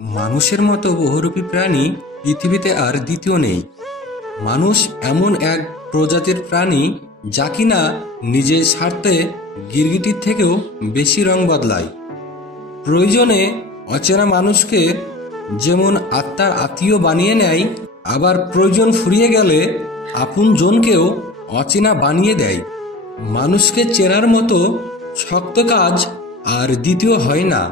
মানুষের মতো বহুরূপী প্রাণী পৃথিবীতে আর দ্বিতীয় নেই। মানুষ এমন এক প্রজাতির প্রাণী যা কিনা নিজের স্বার্থে গিরগিটির থেকেও বেশি রং বদলায়। প্রয়োজনে অচেনা মানুষকে যেমন আত্মার আত্মীয় বানিয়ে নেয়, আবার প্রয়োজন ফুরিয়ে গেলে আপন জনকেও অচেনা বানিয়ে দেয়। মানুষকে চেনার মতো শক্ত কাজ আর দ্বিতীয় হয় না।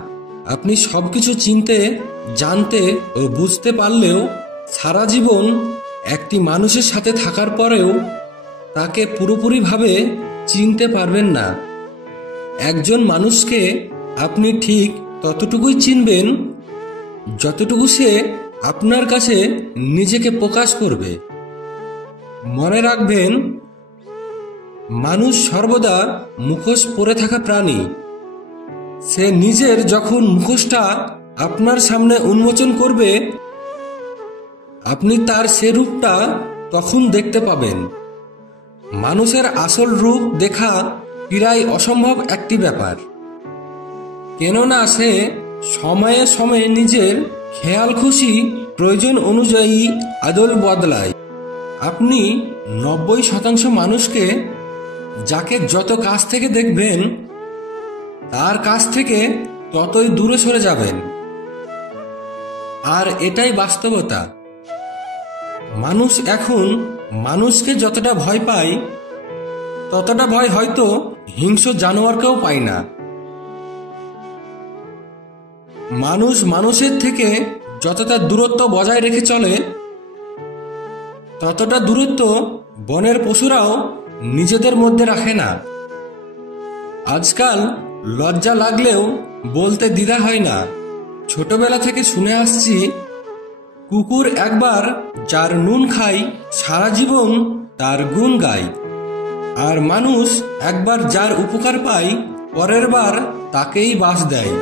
আপনি সবকিছু চিনতে, জানতে ও বুঝতে পারলেও সারা জীবন একটি মানুষের সাথে থাকার পরেও তাকে পুরোপুরিভাবে চিনতে পারবেন না। একজন মানুষকে আপনি ঠিক ততটুকুই চিনবেন যতটুকু সে আপনার কাছে নিজেকে প্রকাশ করবে। মনে রাখবেন, মানুষ সর্বদা মুখোশ পরে থাকা প্রাণী। সে নিজের যখন মুখোশটা আপনার সামনে উন্মোচন করবে, আপনি তার সে রূপটা তখন দেখতে পাবেন। মানুষের আসল রূপ দেখা প্রায় অসম্ভব একটি ব্যাপার, কেননা সে সময়ে সময়ে নিজের খেয়াল খুশি প্রয়োজন অনুযায়ী আদল বদলায়। আপনি 90% মানুষকে যাকে যত কাছ থেকে দেখবেন, তার কাছ থেকে ততই দূরে সরে যাবেন। আর এটাই বাস্তবতা। মানুষ এখন মানুষকে যতটা ভয় পায়, ততটা ভয় হয়তো হিংস্র জানোয়ারকেও পায় না। মানুষ মানুষের থেকে যতটা দূরত্ব বজায় রেখে চলে, ততটা দূরত্ব বনের পশুরাও নিজেদের মধ্যে রাখে না। আজকাল লজ্জা লাগলেও বলতে দ্বিধা হয় না। ছোটবেলা থেকে শুনে আসছি, কুকুর একবার যার নুন খায় সারা জীবন তার গুণ গায়, আর মানুষ একবার যার উপকার পায় পরের বার তাকেই বাস দেয়।